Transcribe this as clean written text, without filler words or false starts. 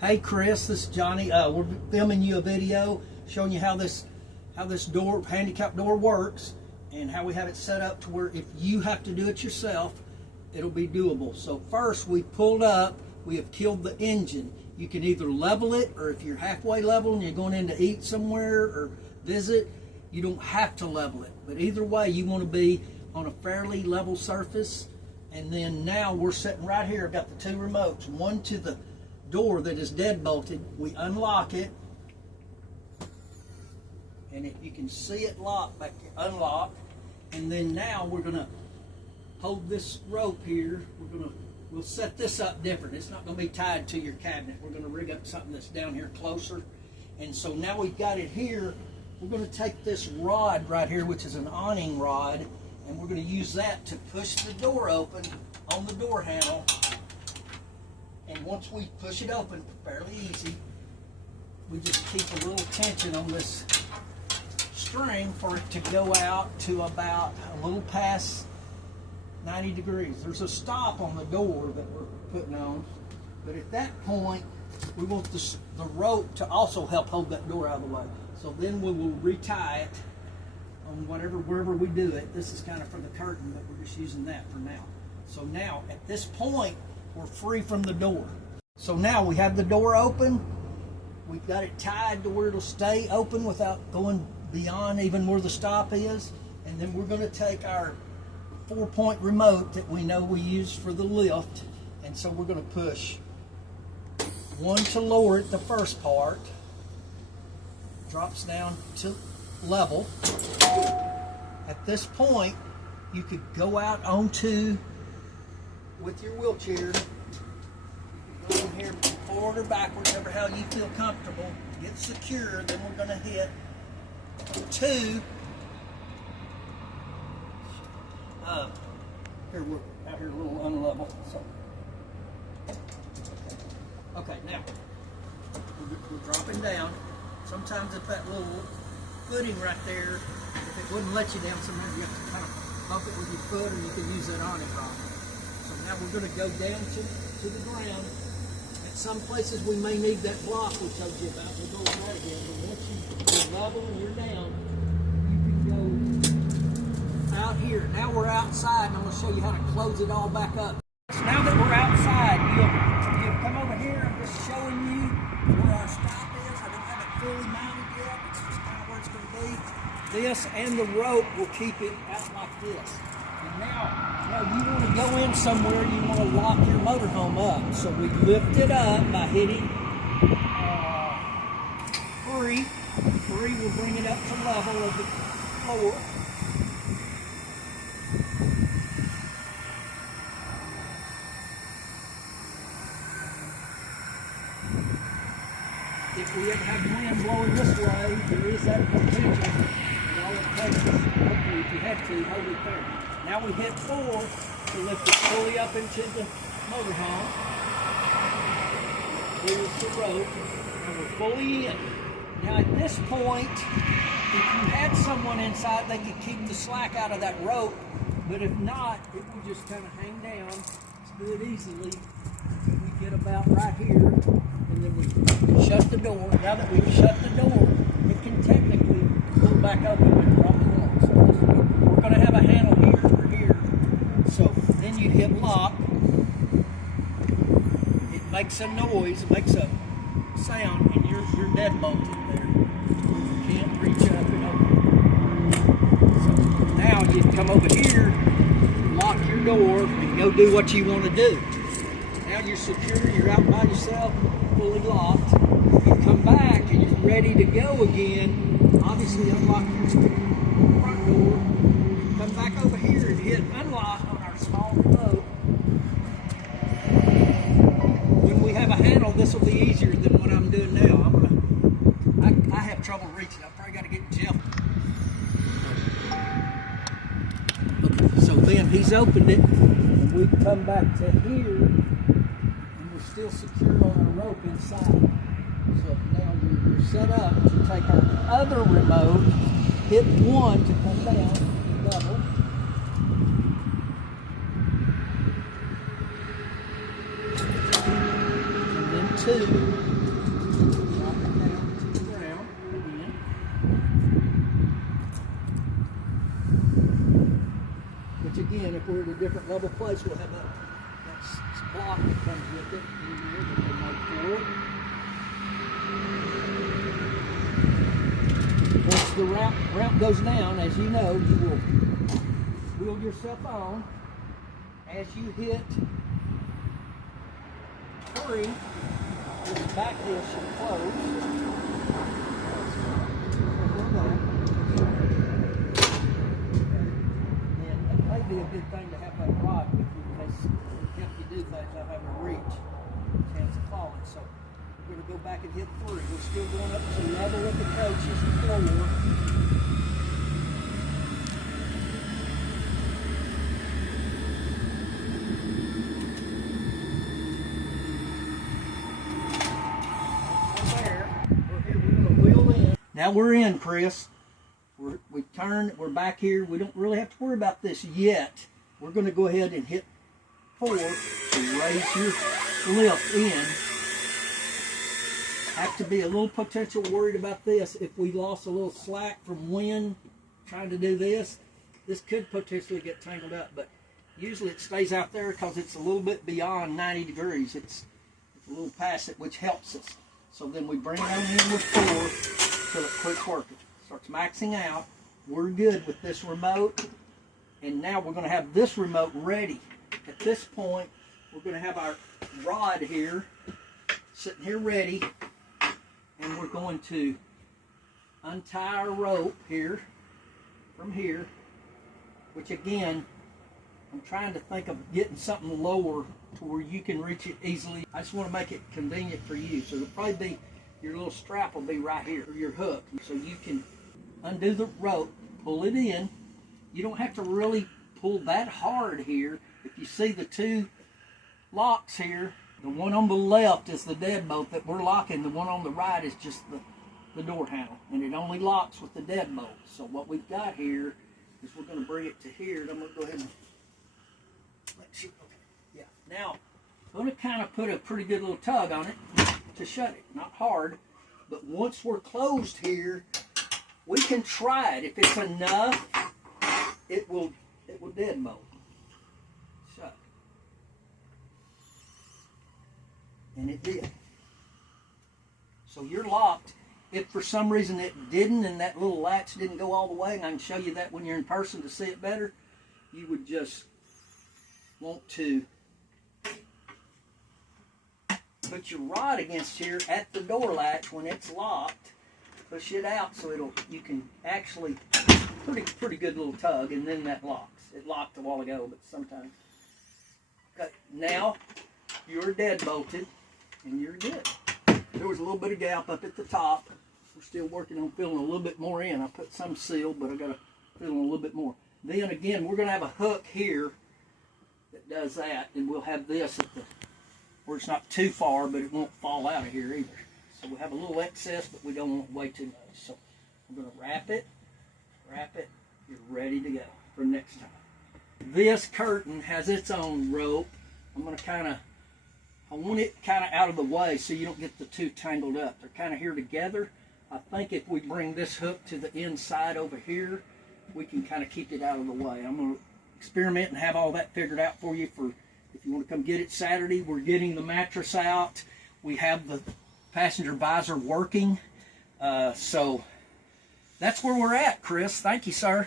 Hey Chris, this is Johnny. We're filming you a video showing you how this door, handicap door, works and how we have it set up to where if you have to do it yourself, it'll be doable. So first we pulled up, we have killed the engine. You can either level it, or if you're halfway level and you're going in to eat somewhere or visit, you don't have to level it. But either way, you want to be on a fairly level surface. And then now we're sitting right here. I've got the two remotes, one to the door that is dead bolted. We unlock it, and if you can see it locked back there, unlocked. And then now we're gonna hold this rope here. We'll set this up different. It's not gonna be tied to your cabinet. We're gonna rig up something that's down here closer. And so now we've got it here. We're gonna take this rod right here, which is an awning rod, and we're gonna use that to push the door open on the door handle. And once we push it open, fairly easy, we just keep a little tension on this string for it to go out to about a little past 90 degrees. There's a stop on the door that we're putting on, but at that point, we want the rope to also help hold that door out of the way. So then we will retie it on wherever we do it. This is kind of for the curtain, but we're just using that for now. So now, at this point, we're free from the door. So now we have the door open. We've got it tied to where it'll stay open without going beyond even where the stop is. And then we're going to take our 4-point remote that we know we use for the lift. And so we're going to push one to lower it, the first part. Drops down to level. At this point, you could go out onto with your wheelchair. You can go in here forward or backwards, whatever how you feel comfortable. Get secure, then we're going to hit 2. Here we're out here a little unlevel. So, okay, now we're dropping down. Sometimes if that little footing right there, if it wouldn't let you down, sometimes you have to kind of bump it with your foot, or you can use that awning rod. So now we're going to go down to the ground. At some places we may need that block we told you about. We'll go with that again. But once you're level and you're down, you can go out here. Now we're outside, and I'm going to show you how to close it all back up. So now that we're outside, you'll come over here. I'm just showing you where our stop is. I don't have it fully mounted yet. It's just kind of where it's going to be. This and the rope will keep it out like this. And now you want to go in somewhere, you want to lock your motorhome up. So we lift it up by hitting 3. 3 will bring it up to level of the floor. If we ever have wind blowing this way, there is that potential. And all it takes is, hopefully, if you have to, hold it there. Now we hit 4 to lift it fully up into the motorhome. Here's the rope, and we're fully in. Now at this point, if you had someone inside, they could keep the slack out of that rope. But if not, it will just kind of hang down. Let's do it easily. We get about right here, and then we shut the door. Now that we've shut the door, it can technically pull back open with the wrong one. So we're going to have a handle here or here. So then you hit lock. It makes a noise, it makes a sound, and you're dead bolted there. You can't reach up and open. So now you come over here, lock your door, and go do what you want to do. Now you're secure, you're out by yourself, fully locked. You come back and you're ready to go again. Obviously unlock your front door. Come back over here and hit unlock on our small remote. When we have a handle, this will be easier than what I'm doing now. I have trouble reaching. I've probably got to get Jeff. Okay, so then he's opened it, and we come back to here, and we're still secure on our rope inside. So now you're set up to take our other remote, hit 1 to come down, double. And then two, drop it down to the ground again. Which again, if we're at a different level place, we'll have that block that comes with it. Once the ramp goes down, as you know, you will wheel yourself on. As you hit 3, this back heel should close. And it may be a good thing to have that rod with you because it will help you do things without having to reach. Chance of falling. So we're going to go back and hit 3. We're still going up to level with the coaches floor. Now we're in, Chris. We've turned, we're back here. We don't really have to worry about this yet. We're going to go ahead and hit 4 to raise your lift in. Have to be a little potential worried about this. If we lost a little slack from wind trying to do this, this could potentially get tangled up. But usually it stays out there because it's a little bit beyond 90 degrees. It's a little past it, which helps us. So then we bring it on in with 4 till it quits working. Starts maxing out. We're good with this remote. And now we're going to have this remote ready. At this point, we're going to have our rod here, sitting here ready. And we're going to untie our rope here, from here. Which again, I'm trying to think of getting something lower to where you can reach it easily. I just want to make it convenient for you. So it'll probably be, your little strap will be right here, or your hook. So you can undo the rope, pull it in. You don't have to really pull that hard here. If you see the 2 locks here, the one on the left is the deadbolt that we're locking. The one on the right is just the door handle. And it only locks with the deadbolt. So what we've got here is we're going to bring it to here. And I'm going to go ahead and let you, okay. Yeah. Now, I'm going to kind of put a pretty good little tug on it to shut it. Not hard, but once we're closed here, we can try it. If it's enough, it will deadbolt. Shut. And it did. So you're locked. If for some reason it didn't and that little latch didn't go all the way, and I can show you that when you're in person to see it better, you would just want to put your rod against here at the door latch when it's locked, push it out so you can actually, pretty good little tug, and then that locks. It locked a while ago, but sometimes. Okay, now you're dead bolted and you're good. There was a little bit of gap up at the top. We're still working on filling a little bit more in. I put some seal, but I got to fill in a little bit more. Then again, we're going to have a hook here that does that, and we'll have this at the where it's not too far, but it won't fall out of here either. So we have a little excess, but we don't want way too much. So I'm going to wrap it. You're ready to go for next time. This curtain has its own rope. I'm going to I want it kind of out of the way so you don't get the 2 tangled up. They're kind of here together. I think if we bring this hook to the inside over here, we can kind of keep it out of the way. I'm going to experiment and have all that figured out for you for if you want to come get it Saturday. We're getting the mattress out. We have the passenger visor working. So that's where we're at, Chris. Thank you, sir.